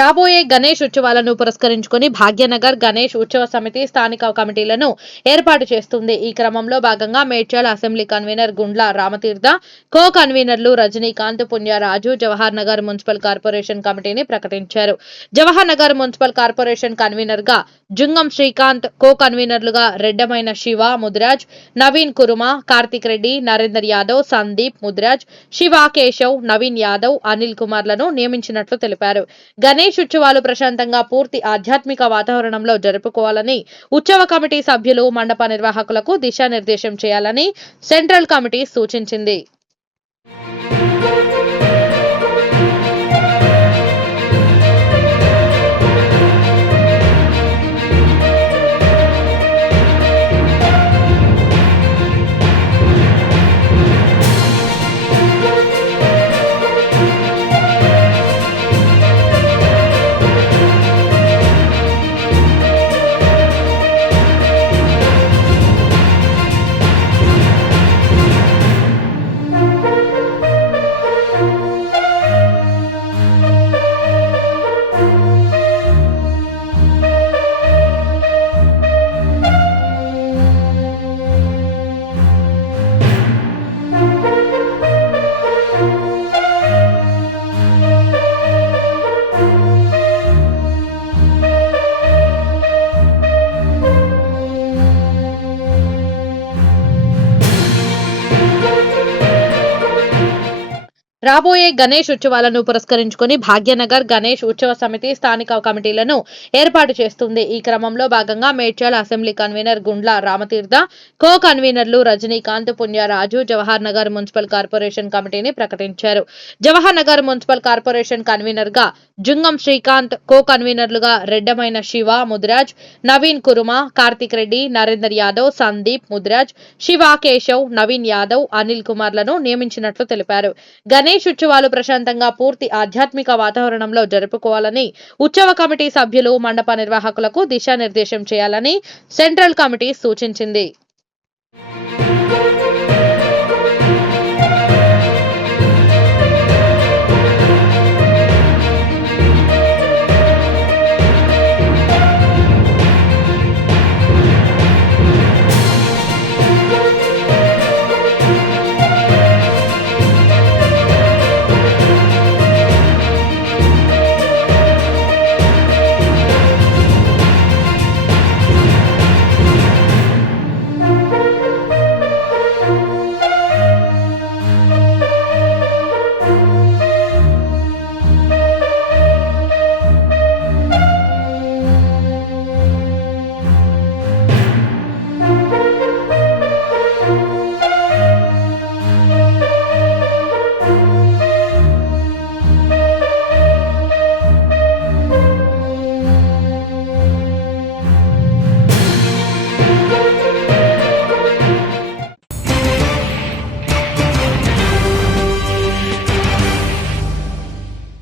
రాబోయే గణేష్ ఉత్సవాలను పురస్కరించుకుని భాగ్యనగర్ గణేష్ ఉత్సవ సమితి స్థానిక కమిటీలను ఏర్పాటు చేస్తుంది. ఈ క్రమంలో భాగంగా Medchal assembly convener Gundla Ramatheertha co కన్వీనర్లు రజనీకాంత్ పుణ్యరాజు జవహర్ నగర్ మున్సిపల్ కార్పొరేషన్ కమిటీని ప్రకటించారు. జవహర్ నగర్ మున్సిపల్ కార్పొరేషన్ కన్వీనర్గా జుంగం శ్రీకాంత్ కో కన్వీనర్లుగా రెడ్డమైన శివ ముదిరాజ్ నవీన్ కురుమ కార్తిక్ రెడ్డి నరేందర్ యాదవ్ సందీప్ ముదిరాజ్ శివ కేశవ్ నవీన్ యాదవ్ అనిల్ కుమార్లను నియమించినట్లు తెలిపారు. గణేష్ ఉత్సవాలు ప్రశాంతంగా పూర్తి ఆధ్యాత్మిక వాతావరణంలో జరుపుకోవాలని ఉత్సవ కమిటీ సభ్యులు మండప నిర్వాహకులకు దిశానిర్దేశం చేయాలని సెంట్రల్ కమిటీ సూచించింది. రాబోయే గణేష్ ఉత్సవాలను పురస్కరించుకుని భాగ్యనగర్ గణేష్ ఉత్సవ సమితి స్థానిక కమిటీలను ఏర్పాటు చేస్తుంది. ఈ క్రమంలో భాగంగా మేడ్చల్ అసెంబ్లీ కన్వీనర్ గుండ్ల రామతీర్థ కో కన్వీనర్లు రజనీకాంత్ పుణ్యరాజు జవహర్ నగర్ మున్సిపల్ కార్పొరేషన్ కమిటీని ప్రకటించారు. జవహర్ నగర్ మున్సిపల్ కార్పొరేషన్ కన్వీనర్గా జుంగం శ్రీకాంత్ కో కన్వీనర్లుగా రెడ్డమైన శివ ముదిరాజ్ నవీన్ కురుమ కార్తిక్ రెడ్డి నరేందర్ యాదవ్ సందీప్ ముదిరాజ్ శివ కేశవ్ నవీన్ యాదవ్ అనిల్ కుమార్లను నియమించినట్లు తెలిపారు. గణేష్ ఉత్సవాలు ప్రశాంతంగా పూర్తి ఆధ్యాత్మిక వాతావరణంలో జరుపుకోవాలని ఉత్సవ కమిటీ సభ్యులు మండప నిర్వాహకులకు దిశానిర్దేశం చేయాలని సెంట్రల్ కమిటీ సూచించింది.